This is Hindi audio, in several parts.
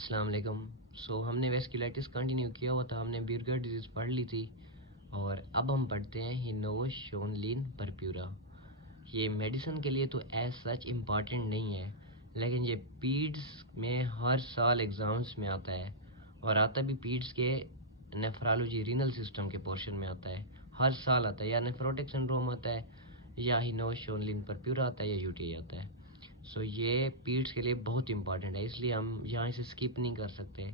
अस्सलाम वालेकुम। हमने वेस्कुलाइटिस कंटिन्यू किया हुआ था, हमने ब्यूगर डिजीज़ पढ़ ली थी और अब हम पढ़ते हैं हिनोशोनलिन परप्यूरा। ये मेडिसिन के लिए तो एज सच इम्पॉर्टेंट नहीं है, लेकिन ये पीड्स में हर साल एग्ज़ाम्स में आता है और आता भी पीड्स के नेफ्रोलॉजी रीनल सिस्टम के पोर्शन में आता है। हर साल आता है, या नेफ्रोटिक सिंड्रोम आता है, या हिनोशोनलिन परप्यूरा आता है, या यूटीआई आता है। ये पीड्स के लिए बहुत इंपॉर्टेंट है, इसलिए हम यहाँ इसे स्किप नहीं कर सकते।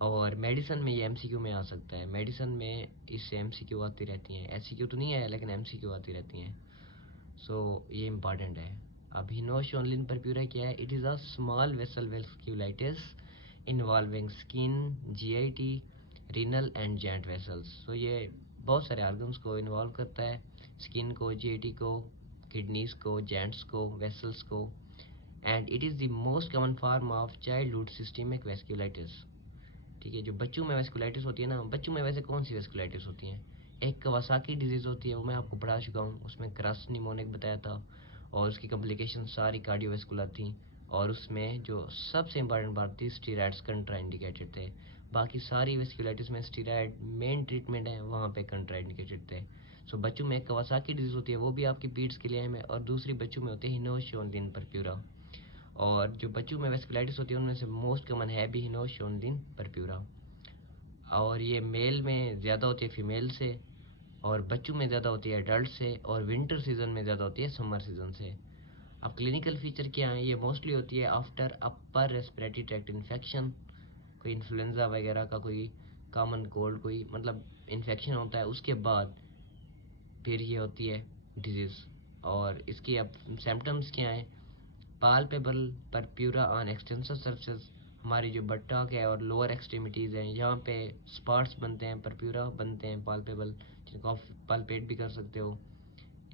और मेडिसिन में ये एमसीक्यू में आ सकता है, मेडिसिन में इससे एमसीक्यू आती रहती हैं, एससीक्यू तो नहीं है लेकिन एमसीक्यू आती रहती हैं। ये इम्पॉर्टेंट है। अब हिनोशोनलिन परप्यूरा क्या है? It is a small vessel vasculitis involving skin, GIT, renal and joint vessels. ये बहुत सारे ऑर्गन्स को इन्वॉल्व करता है, स्किन को, जीआईटी को, किडनीज को, जॉइंट्स को, वेसल्स को। And it is the most common form of childhood systemic vasculitis. ठीक है, जो बच्चों में वेस्कुलाइटिस होती है ना, बच्चों में वैसे कौन सी वेस्कुलाइटिस होती हैं? एक कवासाकी डिजीज़ होती है, वो मैं आपको पढ़ा चुका हूँ, उसमें क्रस्ट निमोनिक बताया था और उसकी कॉम्प्लिकेशन सारी कार्डियोवेस्कुलर थी। और उसमें जो सबसे इंपॉर्टेंट बात थी, स्टीरॉयड्स कंट्राइंडिकेटेड थे। बाकी सारी वेस्कुलाइटिस में स्टीरॉयड मेन ट्रीटमेंट है, वहाँ पे कंट्राइंडिकेटेड थे। बच्चों में एक कवासाकी डिजीज़ होती है, वो भी आपकी पीड्स के लिए अहम है, और दूसरी बच्चों में होती है हिनोशोनलिन परप्यूरा। और जो बच्चों में वेस्कुलाइटिस होती है उनमें से मोस्ट कॉमन है भी हिनोशोनलिन परप्यूरा। और ये मेल में ज़्यादा होती है फीमेल से, और बच्चों में ज़्यादा होती है एडल्ट से, और विंटर सीजन में ज़्यादा होती है समर सीजन से। अब क्लिनिकल फीचर क्या है? ये मोस्टली होती है after upper respiratory tract infection, कोई इन्फ्लुएंजा वगैरह का, कोई कॉमन कोल्ड, कोई मतलब इन्फेक्शन होता है, उसके बाद फिर ये होती है डिजीज़। और इसकी अब सिम्टम्स क्या हैं? Palpable purpura on extensor surface, हमारी जो बट्टक है और लोअर एक्सट्रीमिटीज़ हैं, यहाँ पे स्पॉट्स बनते हैं, परप्यूरा बनते हैं पाल्पेबल, जिनको आप पाल्पेट भी कर सकते हो।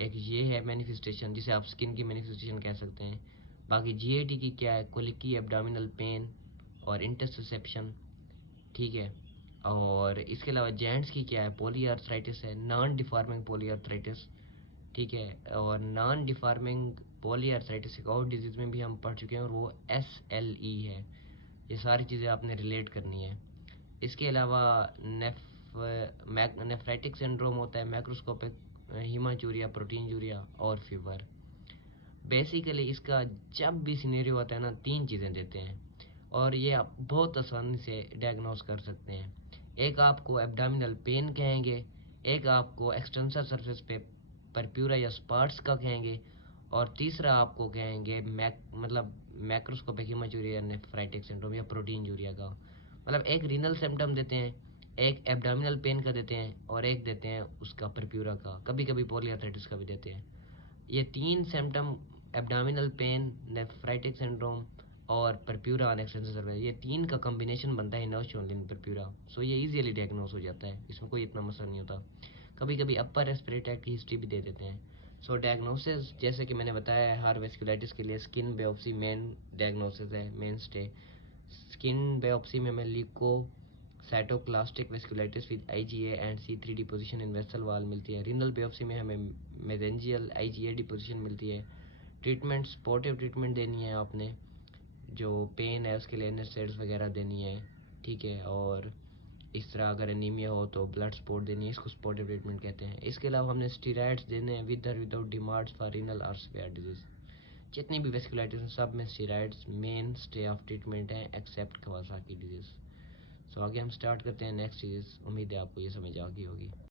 एक ये है मैनिफेस्टेशन, जिसे आप स्किन की मैनिफेस्टेशन कह सकते हैं। बाकी जीएटी की क्या है? कोलिकी, एब्डोमिनल पेन और इंटरसेप्शन। ठीक है। और इसके अलावा जेंट्स की क्या है? पॉलीआर्थराइटिस है, नॉन डिफॉर्मिंग पॉलीआर्थराइटिस। ठीक है। और नॉन डिफार्मिंग पॉलीआर्थराइटिस एक और डिजीज़ में भी हम पढ़ चुके हैं, और वो SLE है। ये सारी चीज़ें आपने रिलेट करनी है। इसके अलावा नेफ्राइटिक सिंड्रोम होता है, मैक्रोस्कोपिक हीमाचूरिया, प्रोटीन यूरिया और फीवर। बेसिकली इसका जब भी सिनेरियो होता है ना, तीन चीज़ें देते हैं और ये आप बहुत आसानी से डायग्नोस कर सकते हैं। एक आपको एब्डोमिनल पेन कहेंगे, एक आपको एक्सटेंसर सरफेस पे परप्यूरा या स्पॉट्स का कहेंगे, और तीसरा आपको कहेंगे मतलब मैक्रोस्कोपिक हीमाचूरिया नेफ्राइटिक सिंड्रोम या प्रोटीन यूरिया का। मतलब एक रीनल सिम्टम देते हैं, एक एब्डोमिनल पेन का देते हैं, और एक देते हैं उसका परप्यूरा का, कभी कभी पॉलीआर्थराइटिस का भी देते हैं। ये तीन symptom, abdominal pain, nephritic syndrome और परप्यूरा ऑन एक्सटेंसर सर्विस, ये तीन का कॉम्बिनेशन बनता है हिनोशोनलिन परप्यूरा। ये इजीली डायग्नोस हो जाता है, इसमें कोई इतना मसला नहीं होता। कभी कभी अपर रेस्पिरेटरी ट्रैक्ट की हिस्ट्री भी दे देते हैं। डायग्नोसिस जैसे कि मैंने बताया है, हर वेस्कुलाइटिस के लिए स्किन बायोप्सी मेन डायग्नोसिस है, मेन स्टे। स्किन बायोप्सी में हमें leukocytoclastic vasculitis with IgA and C3 deposition in vessel wall मिलती है। रीनल बायोप्सी में हमें मेजेंजियल आईजीए डिपोजिशन मिलती है। ट्रीटमेंट, सपोर्टिव ट्रीटमेंट देनी है आपने, जो पेन है उसके लिए NSAIDs वगैरह देनी है। ठीक है। और इस तरह अगर एनीमिया हो तो ब्लड सपोर्ट देनी है, इसको सपोर्टिव ट्रीटमेंट कहते हैं। इसके अलावा हमने स्टीरॉयड्स देने हैं विद और विदाउट डिमांड्स फॉर रीनल और सीवियर डिजीज। जितनी भी वेस्कुलाइटिस हैं सब में steroids main stay of treatment है, एक्सेप्ट कवासाकी डिजीज। आगे हम स्टार्ट करते हैं नेक्स्ट चीज़। उम्मीद है आपको ये समझ आ गई होगी।